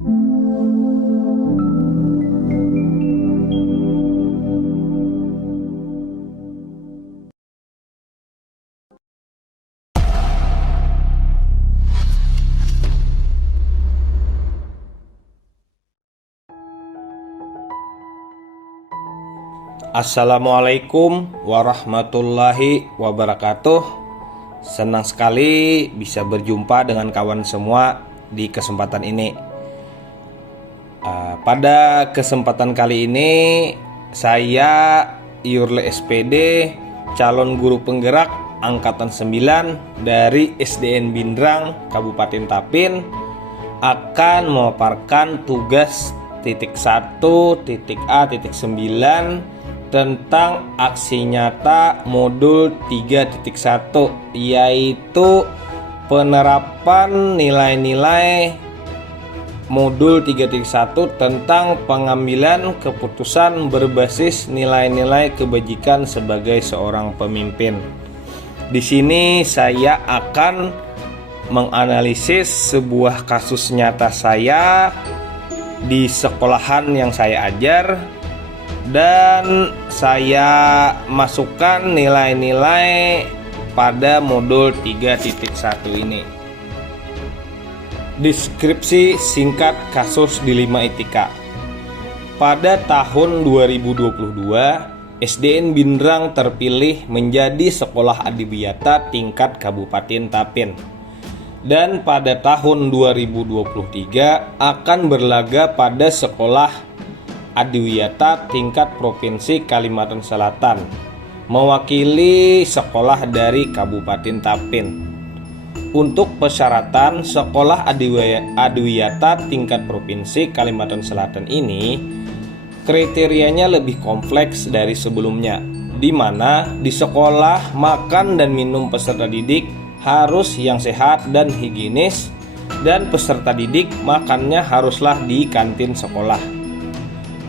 Assalamualaikum warahmatullahi wabarakatuh. Senang sekali bisa berjumpa dengan kawan semua di kesempatan ini. Pada kesempatan kali ini saya Yurle SPD, calon guru penggerak angkatan 9 dari SDN Bindrang, Kabupaten Tapin, akan memaparkan tugas titik 1 titik A.9 tentang aksi nyata modul 3.1, yaitu penerapan nilai-nilai modul 3.1 tentang pengambilan keputusan berbasis nilai-nilai kebajikan sebagai seorang pemimpin. Di sini saya akan menganalisis sebuah kasus nyata saya di sekolahan yang saya ajar, dan saya masukkan nilai-nilai pada modul 3.1 ini. Deskripsi singkat kasus Dilema Etika. Pada tahun 2022, SDN Bindrang terpilih menjadi sekolah adiwiyata tingkat Kabupaten Tapin. Dan pada tahun 2023 akan berlaga pada sekolah adiwiyata tingkat Provinsi Kalimantan Selatan, mewakili sekolah dari Kabupaten Tapin. Untuk persyaratan sekolah adiwiyata tingkat Provinsi Kalimantan Selatan ini, kriterianya lebih kompleks dari sebelumnya, di mana di sekolah makan dan minum peserta didik harus yang sehat dan higienis, dan peserta didik makannya haruslah di kantin sekolah.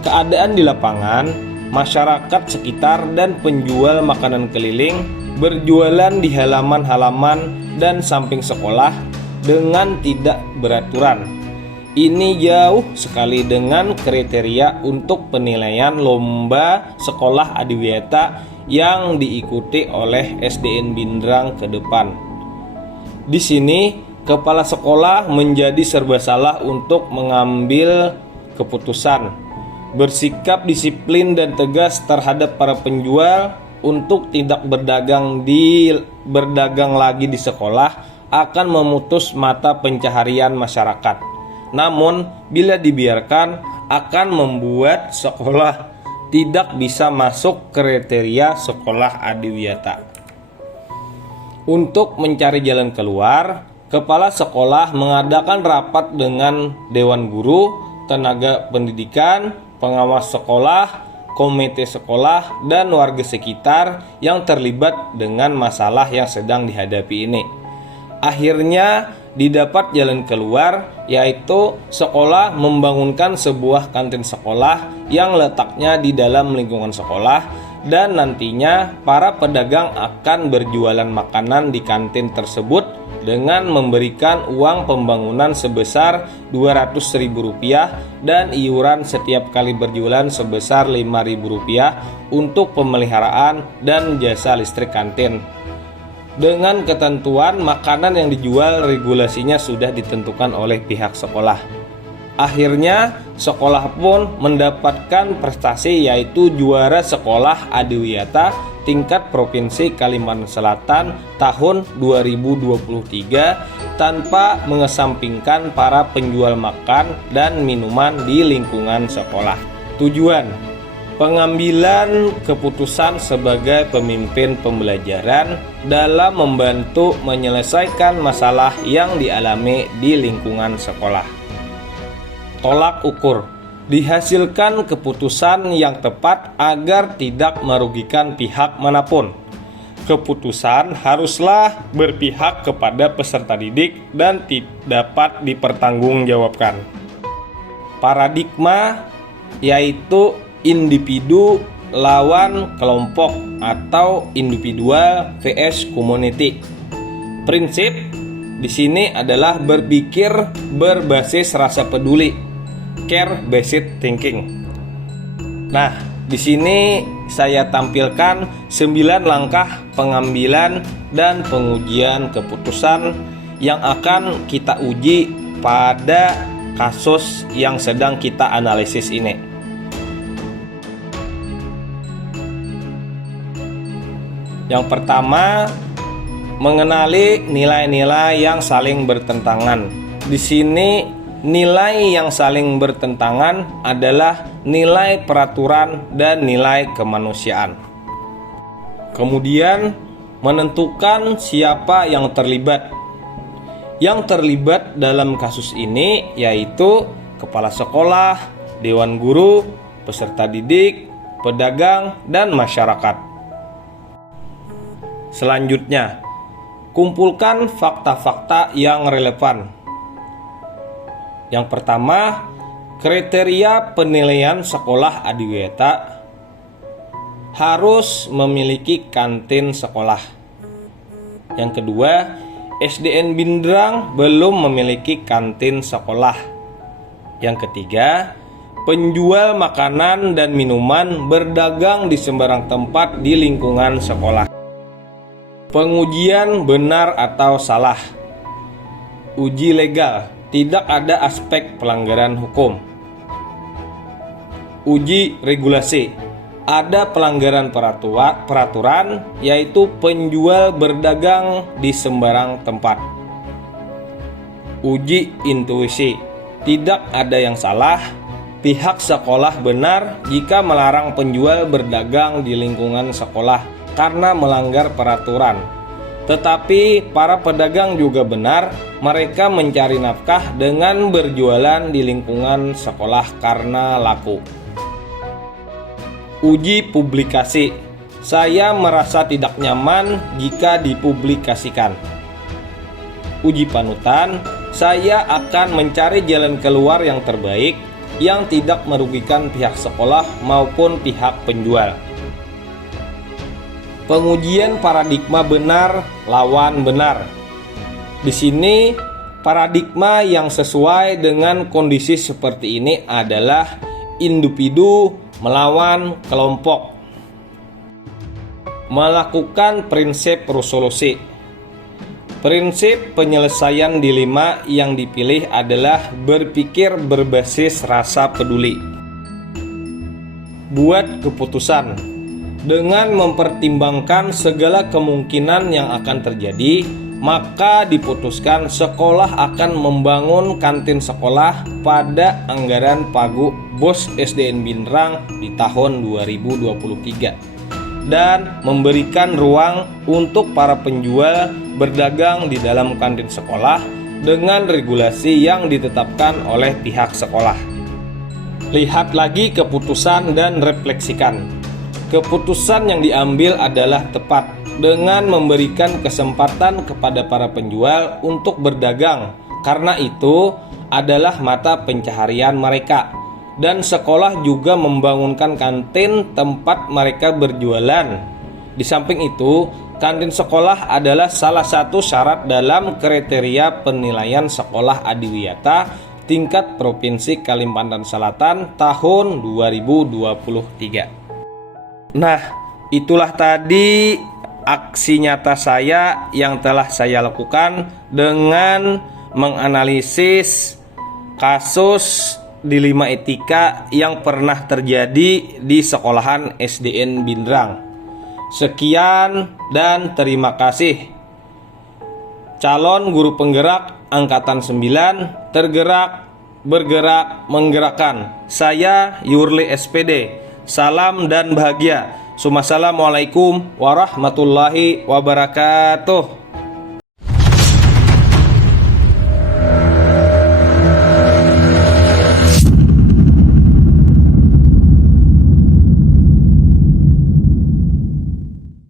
Keadaan di lapangan, masyarakat sekitar dan penjual makanan keliling berjualan di halaman-halaman dan samping sekolah dengan tidak beraturan. Ini jauh sekali dengan kriteria untuk penilaian lomba sekolah adiwiyata yang diikuti oleh SDN Bindrang ke depan. Di sini, kepala sekolah menjadi serba salah untuk mengambil keputusan, bersikap disiplin dan tegas terhadap para penjual untuk tidak berdagang lagi di sekolah akan memutus mata pencaharian masyarakat. Namun, bila dibiarkan akan membuat sekolah tidak bisa masuk kriteria sekolah adiwiyata. Untuk mencari jalan keluar, kepala sekolah mengadakan rapat dengan dewan guru, tenaga pendidikan, pengawas sekolah, komite sekolah, dan warga sekitar yang terlibat dengan masalah yang sedang dihadapi ini. Akhirnya didapat jalan keluar, yaitu sekolah membangunkan sebuah kantin sekolah yang letaknya di dalam lingkungan sekolah, dan nantinya para pedagang akan berjualan makanan di kantin tersebut dengan memberikan uang pembangunan sebesar Rp200.000 dan iuran setiap kali berjualan sebesar Rp5.000 untuk pemeliharaan dan jasa listrik kantin. Dengan ketentuan makanan yang dijual regulasinya sudah ditentukan oleh pihak sekolah. Akhirnya sekolah pun mendapatkan prestasi, yaitu juara sekolah adiwiyata tingkat Provinsi Kalimantan Selatan tahun 2023 tanpa mengesampingkan para penjual makan dan minuman di lingkungan sekolah. Tujuan pengambilan keputusan sebagai pemimpin pembelajaran dalam membantu menyelesaikan masalah yang dialami di lingkungan sekolah. Tolak ukur, dihasilkan keputusan yang tepat agar tidak merugikan pihak manapun. Keputusan haruslah berpihak kepada peserta didik dan dapat dipertanggungjawabkan. Paradigma yaitu individu lawan kelompok atau individual vs community. Prinsip di sini adalah berpikir berbasis rasa peduli, care based thinking. Nah, di sini saya tampilkan 9 langkah pengambilan dan pengujian keputusan yang akan kita uji pada kasus yang sedang kita analisis ini. Yang pertama, mengenali nilai-nilai yang saling bertentangan. Di sini nilai yang saling bertentangan adalah nilai peraturan dan nilai kemanusiaan. Kemudian, menentukan siapa yang terlibat. Yang terlibat dalam kasus ini yaitu kepala sekolah, dewan guru, peserta didik, pedagang, dan masyarakat. Selanjutnya, kumpulkan fakta-fakta yang relevan. Yang pertama, kriteria penilaian sekolah adiwiyata harus memiliki kantin sekolah. Yang kedua, SDN Bindrang belum memiliki kantin sekolah. Yang ketiga, penjual makanan dan minuman berdagang di sembarang tempat di lingkungan sekolah. Pengujian benar atau salah. Uji legal, tidak ada aspek pelanggaran hukum. Uji regulasi, ada pelanggaran peraturan, yaitu penjual berdagang di sembarang tempat. Uji intuisi, tidak ada yang salah. Pihak sekolah benar jika melarang penjual berdagang di lingkungan sekolah karena melanggar peraturan. Tetapi para pedagang juga benar, mereka mencari nafkah dengan berjualan di lingkungan sekolah karena laku. Uji publikasi, saya merasa tidak nyaman jika dipublikasikan. Uji panutan, saya akan mencari jalan keluar yang terbaik yang tidak merugikan pihak sekolah maupun pihak penjual. Pengujian paradigma benar lawan benar. Di sini paradigma yang sesuai dengan kondisi seperti ini adalah individu melawan kelompok. Melakukan prinsip resolusi. Prinsip penyelesaian dilema yang dipilih adalah berpikir berbasis rasa peduli. Buat keputusan. Dengan mempertimbangkan segala kemungkinan yang akan terjadi, maka diputuskan sekolah akan membangun kantin sekolah pada anggaran Pagu Bos SDN Bindrang di tahun 2023 dan memberikan ruang untuk para penjual berdagang di dalam kantin sekolah dengan regulasi yang ditetapkan oleh pihak sekolah. Lihat lagi keputusan dan refleksikan. Keputusan yang diambil adalah tepat dengan memberikan kesempatan kepada para penjual untuk berdagang, karena itu adalah mata pencaharian mereka. Dan sekolah juga membangunkan kantin tempat mereka berjualan. Di samping itu, kantin sekolah adalah salah satu syarat dalam kriteria penilaian sekolah adiwiyata tingkat Provinsi Kalimantan Selatan tahun 2023. Nah, itulah tadi aksi nyata saya yang telah saya lakukan dengan menganalisis kasus dilema etika yang pernah terjadi di sekolahan SDN Bindrang. Sekian dan terima kasih. Calon guru penggerak angkatan 9, tergerak, bergerak, menggerakkan. Saya Yurli SPD. Salam dan bahagia. Assalamualaikum warahmatullahi wabarakatuh.